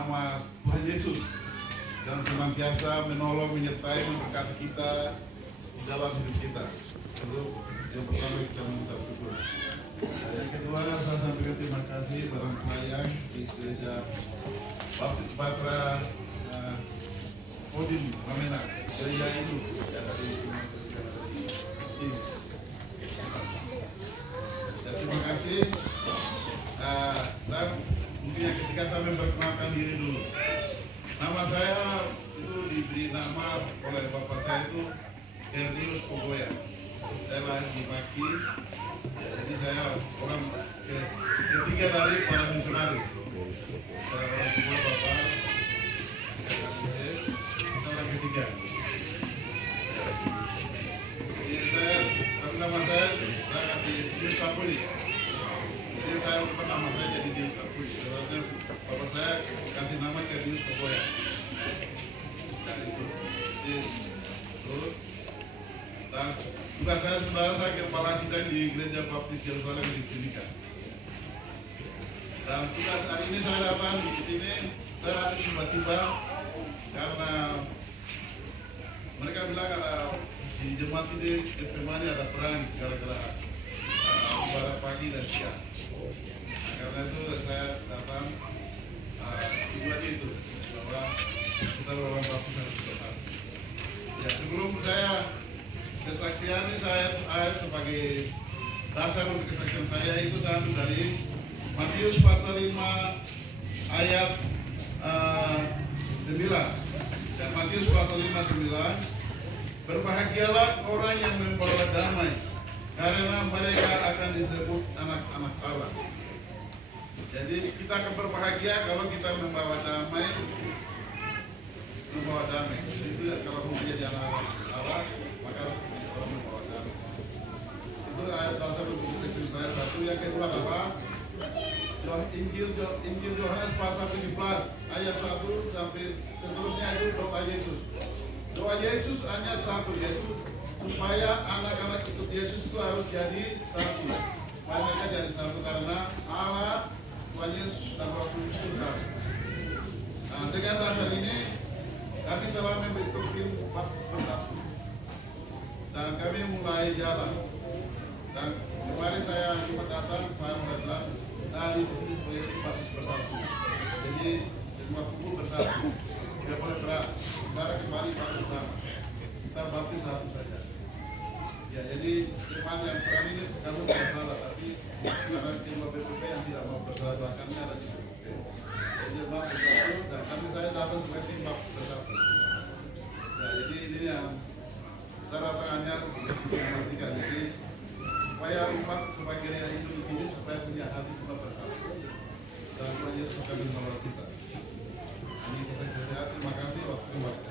nama Tuhan Yesus dan senantiasa menolong, menyertai, memberkati kita di dalam hidup kita. Untuk yang pertama kita mengucap syukur. Yang kedua, saya sampaikan terima kasih barang pelayang di gereja Baptis Batra Odin Wamena, gereja itu yang ada di sini. Terima kasih. Dan mungkin yang ketiga saya memperkenalkan diri dulu. Nama saya itu diberi nama oleh bapak saya itu Ernius Pogoya. Saya lahir di Baki, jadi saya orang ketiga dari para misionaris. Saya orang kedua bapak, kita orang ketiga. Jadi nama saya kasih Dius Kapuli. Jadi saya lupa nama saya jadi Dius Kapuli. Sebabnya bapak saya kasih nama ke Dius Pogoya. Dan itu. Terus. Dan tugas saya sebenarnya saya kepala sidang di Gereja Baptis Yerusalem di Timika. Dan tugas hari ini saya datang di sini, saya tiba-tiba karena mereka bilang ada di jemaat ini SMA ini ada perang gara-gara pada pagi dan siang. Nah, karena itu saya datang tujuannya itu bahwa kita orang Baptis harus bersatu. Ya, sebelum saya kesaksian ini saya sebagai dasar untuk kesaksian saya itu saya ambil dari Matius pasal 5 ayat 9. Dan Matius pasal 5 9, berbahagialah orang yang membawa damai, karena mereka akan disebut anak-anak Allah. Jadi kita akan berbahagia kalau kita membawa damai. Jadi itu kalau mau menjadi anak Allah, maka orang membawa damai. Itu ayat dasar untuk kesaksian saya satu. Yang kedua adalah Injil Yohanes pasal 17 ayat 1 sampai seterusnya, itu doa Yesus. Doa Yesus hanya satu, yaitu supaya anak-anak ikut Yesus itu harus jadi satu. Supaya mereka jadi satu karena Allah, Tuhan Yesus dan Roh Kudus itu satu. Nah, dengan dasar ini kami telah membentuk tim Baptis Bersatu dan kami mulai jalan. Dan kemarin saya cuma datang bilang dari sini sebagai tim Baptis Bersatu. Jadi semua kumpul bersatu, tidak boleh berat. Sekarang kembali pada bersama. Kita baptis satu saja. Ya, jadi firman yang pertama ini kalau tidak salah, tapi karena tim BPP yang tidak mau bersatu, kami ada di BPP. Jadi baptis bersatu dan saya datang sebagai tim Baptis Bersatu. Ya, jadi ini yang secara tangannya diperhatikan. Jadi supaya umat sebagai yang itu di sini supaya punya hati kita bersatu. Dan Tuhan Yesus akan menolong kita. Ini kita sehat. Terima kasih. Waktu waktu.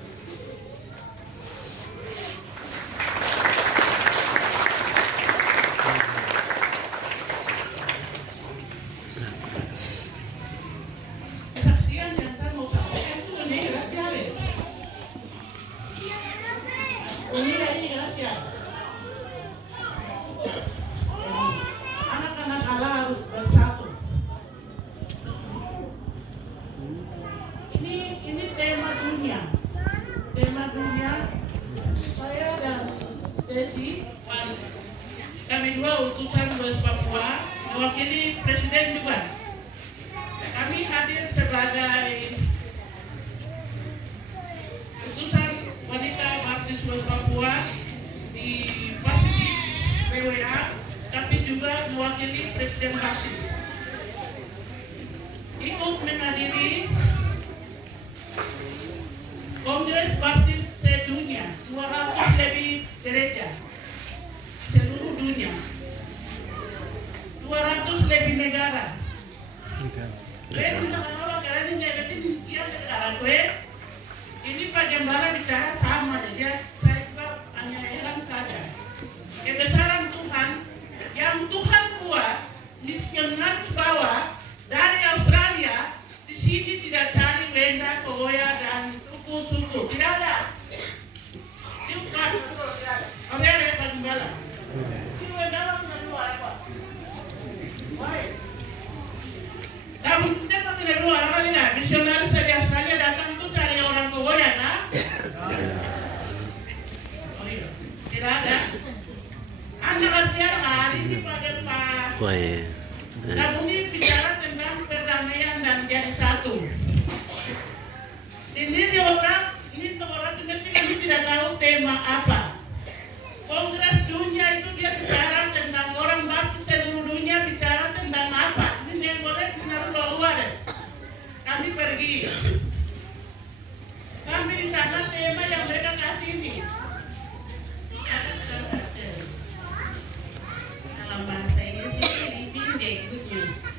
Anak-anak Allah harus bersatu. Ini tema dunia. Saya dan Desi, kami dua utusan West Papua, mewakili Presiden juga. Kami hadir sebagai utusan wanita Baptis West Papua di Pasifik PWA, tapi juga mewakili Presiden Baptis. Ikut menghadiri Kongres Baptis sedunia, 200 lebih gereja seluruh dunia, 200 lebih negara. Ini Pak Gembala bicara sama saja, saya juga hanya heran saja. Kebesaran Tuhan, yang Tuhan buat, misionaris bawah dari Australia, di sini tidak cari Wenda, Pogoya, dan suku-suku, tidak ada. Bukan, oke ada Pak Gembala. Ini Wenda sudah dua apa? Baik. Kamu tidak pakai dua, apa enggak? Misionaris lagi. Kami di sana tema yang mereka kasih ini. Dalam bahasa Inggris itu living the good news.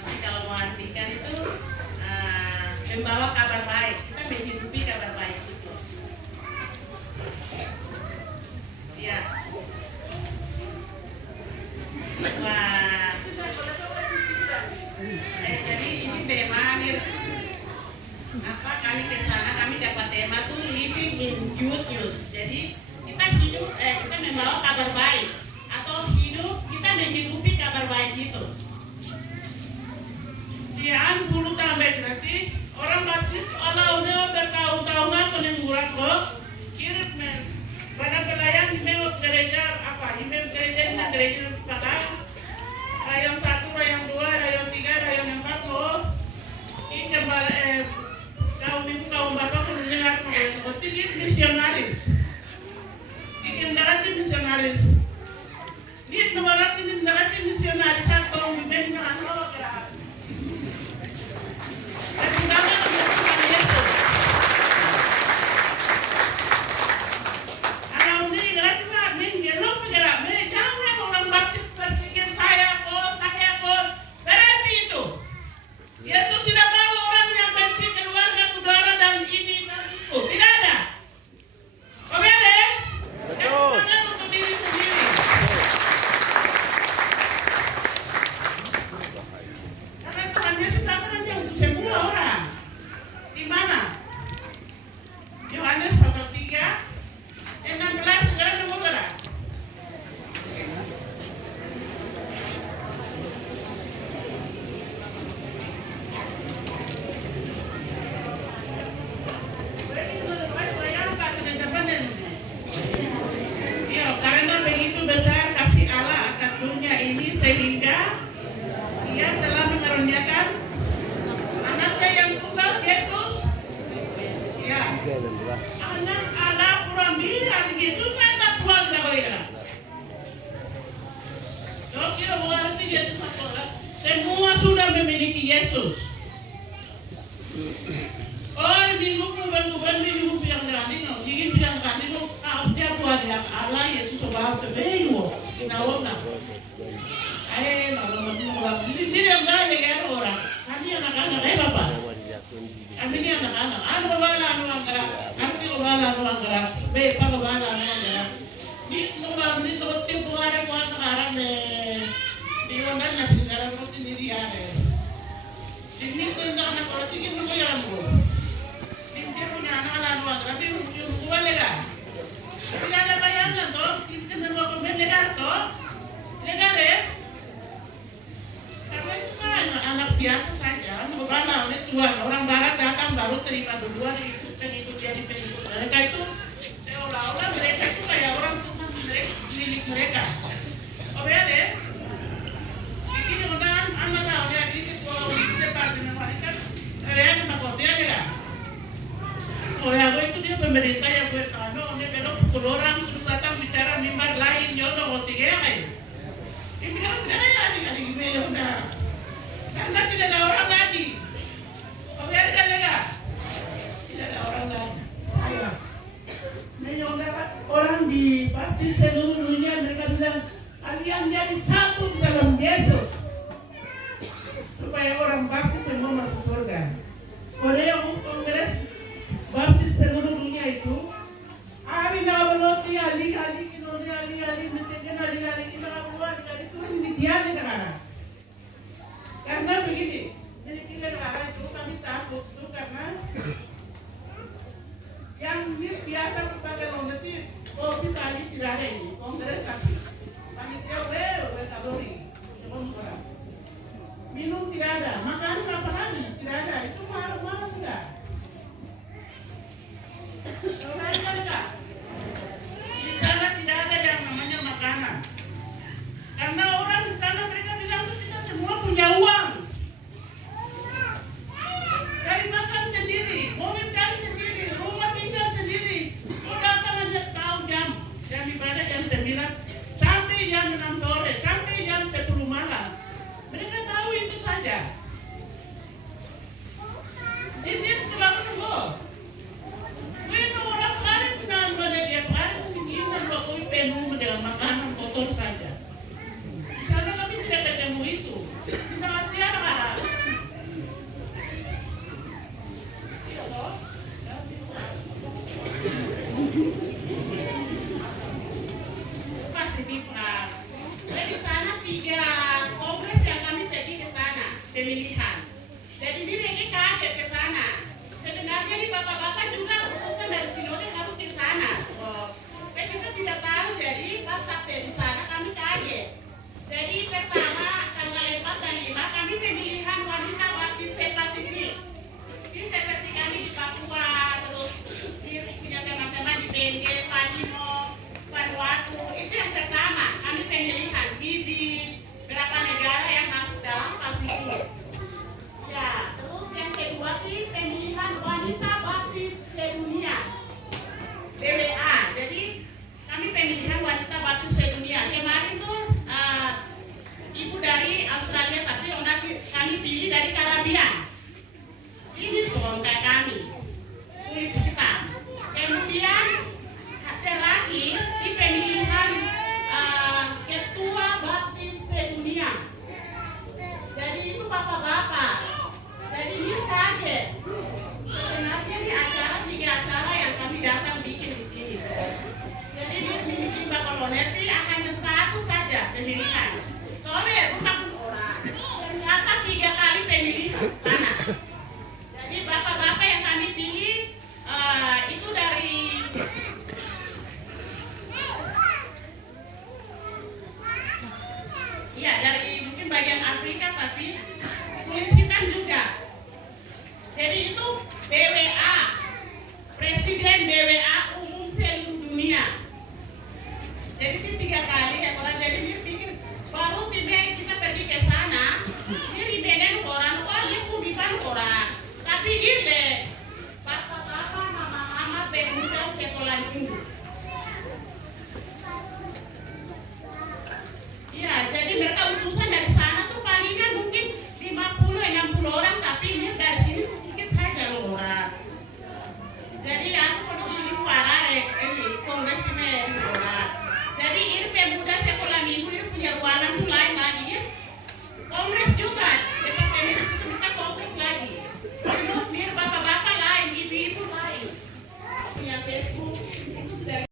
Tapi kalau mau artikan itu membawa kabar baik. Kita menghidupi kabar baik itu. Ya. Wah. Jadi ini tema nih. Apa kami ke sana kami dapat tema tuh living in good news. Jadi kita hidup kita membawa kabar baik atau kita menghidupi kabar baik itu. Dian bulu tambah berarti orang baptis Allah udah bertahun-tahun aku nengurat kok kirim pada pelayan email gereja apa email gereja pakai rayon 1, rayon 2, rayon 3, rayon 4 loh. Ini kaum bapak mendengar pasti dia misionaris. Ini narasi misionaris. Dia narasi misionaris atau bimbing dengan Allah kerana. Dan kita mengucapkan Yesus. Kalau ini narasi nak mengelok bergerak, jangan orang baptis berpikir saya kok berarti itu. Yesus tidak mau orang yang benci keluarga, saudara dan ini dan itu. Tidak ada. Oke deh? Betul. Jangan untuk diri sendiri. Karena Tuhan Yesus hanya untuk semua orang. Di mana? Yohanes pasal 3, 16, sekarang nunggu gerak. Karena begitu besar kasih Allah akan dunia ini sehingga Ia telah mengaruniakan anaknya yang tunggal Yesus. Ya, anak Allah kurang bilang gitu mereka buang dah kira. Kau kira mengerti Yesus apa? Semua sudah memiliki Yesus. Oh, minggu yang ganti, ingin bilang ganti lo, dia buat yang Allah Yesus sebab terbengu, kita orang. Malam ini yang dah negara orang, kami anak-anak, bapak. Kami ni anak-anak, anu bala anu anggaran, bepa bala anu anggaran. Di rumah ni sote buare buat sekarang di orang nasi sekarang roti sendiri ada. Ini pun anak orang tinggi nunggu yang nunggu. Dia punya anak-anak anu anggaran, tapi bukan legal. Tidak ada bayangan toh, kita nunggu komen legal toh, legal deh. Karena itu kan anak biasa saja, nunggu bala oleh Tuhan. Orang Barat datang baru terima duluan ikut jadi pengikut. Mereka itu seolah-olah mereka itu kayak orang Tuhan milik mereka. Oh ya deh. Ini orang anak dia di sekolah di departemen wanita, ya kena kotia dia. Oh ya, gue itu dia pemerintah yang gue tahu, dia belok pukul orang terus datang bicara mimbar lain, jodoh kotia kayak. Dia bilang udah ya, adik-adik gue ya udah. Karena tidak ada orang lagi. Oh ya kan lega? Tidak ada orang lagi. Saya. Menyodara orang di baptis seluruh dunia mereka bilang kalian jadi satu dalam Yesus supaya orang baptis semua masuk surga. Pada yang kongres baptis seluruh dunia itu, abi nak berloti ali mestinya ali kita buat ali Tuhan ini dia negara. Karena begini, miliki negara itu kami takut itu karena yang biasa pakai londeti kopi tadi tidak ada ini. Jadi pertama